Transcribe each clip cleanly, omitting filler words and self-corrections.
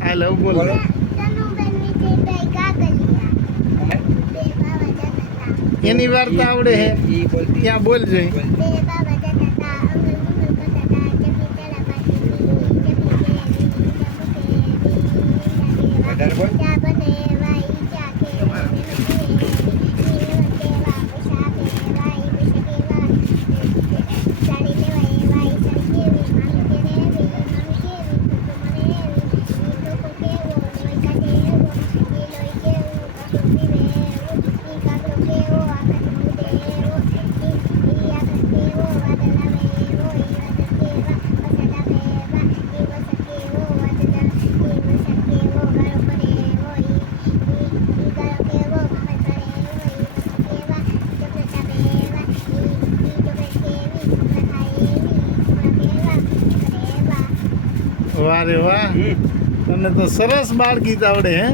હાલો બોલો. એની વાર્તા આવડે હે ત્યાં બોલ જોઈ. વાહ રે વાહ, તમને તો સરસ બાળ ગીત આવડે હે.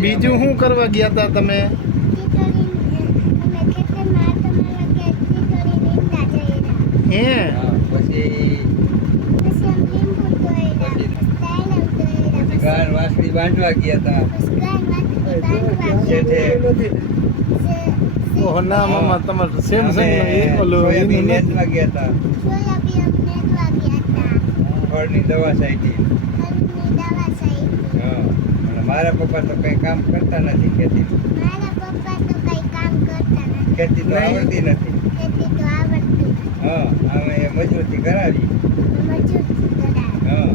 બીજું શું કરવા ગયા હતા તમે? હે વાસળી બાંધવા ગયા હતા. ઓહો ના મામા, તમારે સેમસંગ સોયાબીન નેતવા ગયા હતા. ફળની દવા સાઈટી. મારા પપ્પા તો કઈ કામ કરતા નથી ખેતી. ખેતી તો આવડતી નથી. હા, અમે મજૂરથી કરાવી. હા,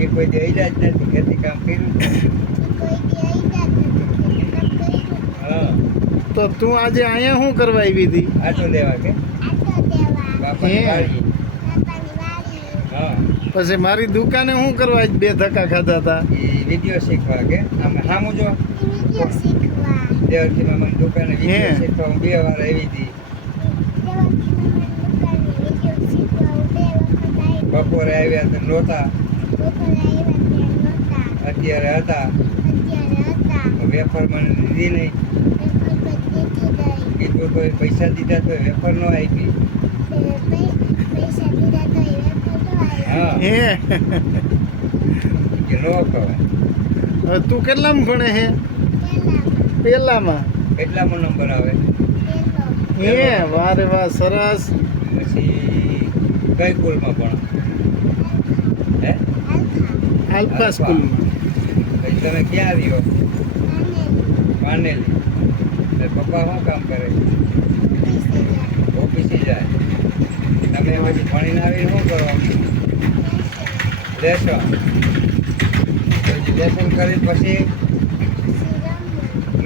એ કોઈ દે ઈલાજ નથી. ખેતી કામ કર્યું. હા, તો તું આજે અહીંયા શું કરવા આવી હતી? આટો દેવા કે બાપાની વાડી. હા, પછી મારી દુકાને શું કરવા આજ બે ધક્કા ખાધા હતા? એ વિડીયો શીખવા કે આમ સામું જો દેવરથી મામાની દુકાને વિડીયો શીખવા હું 2 વાર આવી હતી. બપોરે આવ્યા તો નહોતા, અત્યારે હતા. વેફર મને દીધી નહીં. કીધું કોઈ પૈસા દીધા તો વેફર ન આપી. હા, હે કે ન ખવાય. હવે તું કેટલામાં ભણે હે? પેલામાં. કેટલામો નંબર આવે? હે વાહ રે વાહ, સરસ. પછી કઈ સ્કૂલમાં ભણો? હે, આલ્ફા સ્કૂલમાં. પછી તમે ક્યાં રહ્યો? માનેલી. પપ્પા શું કામ કરે? ઓફિસે જાય. તમે પછી ભણીને આવીને શું કરવાનું? લેસન. પછી લેસન કરી પછી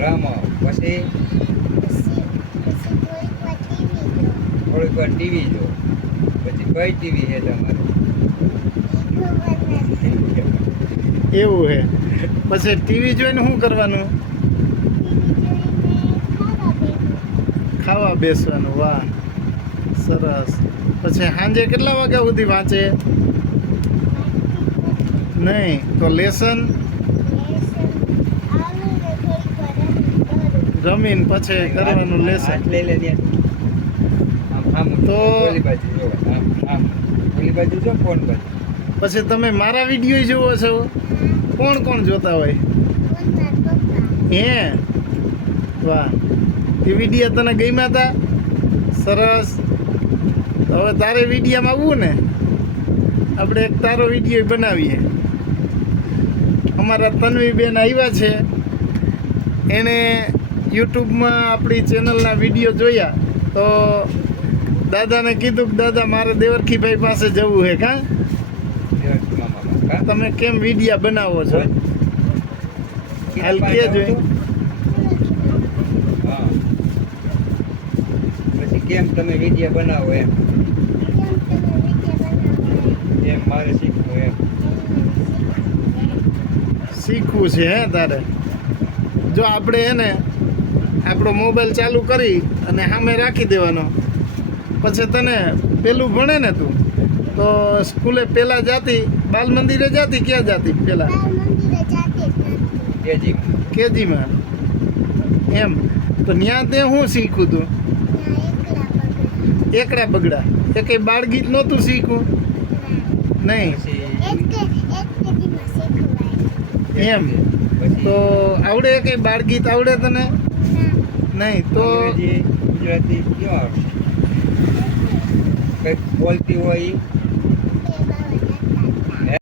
રમો. પછી થોડીક વાર ટીવી જો. પછી કઈ ટીવી છે તમારે? એવું હે. પછી ટીવી જોઈને શું કરવાનું? ખાવા બેસવાનું. વાહ સરસ. પછી સાંજે કેટલા વાગ્યા સુધી વાંચે? નહીં તો લેસન રમીને પછી કરવાનું લેસન. લઈ લે આમ તો ઓલી બાજુ જો. આમ ઓલી બાજુ જો ફોન બાજુ. પછી તમે મારા વિડીયો જોવો છો? કોણ કોણ જોતા હોય? હે વાહ, એ વિડીયો તને ગમ્યા હતા? સરસ. તો હવે તારે વિડીયોમાં આવવું ને, આપણે એક તારો વિડીયો બનાવીએ. અમારા તન્વીબેન આવ્યા છે, એણે યુટ્યુબમાં આપણી ચેનલના વિડીયો જોયા તો દાદાને કીધું કે દાદા મારે દેવરખીભાઈ પાસે જવું છે. કાં તમે કેમ વિડીયા બનાવો છો? હાલ કે જોઈ. હા, પછી કેમ તમે વિડીયો બનાવો એમ મારે શીખવું એમ. શીખવું છે હે તારે? જો આપણે એને આપણો મોબાઈલ ચાલુ કરી અને સામે રાખી દેવાનો. પછી તને પેલું ભણે ને તું તો સ્કૂલે પહેલાં જાતી, બાલ મંદિરે જાતી? ક્યાં જાતી પહેલાં? કેજીમાં. એમ તો ત્યાં તે શું શીખ્યું તું? એકડા બગડા. એ કઈ બાળગીત નહોતું શીખવું નહીં પછી એમ તો આવડે કઈ બાળગીત આવડે તને નહીં તો અંગ્રેજી ગુજરાતી કયો આવડે કંઈક બોલતી હોય ઈ?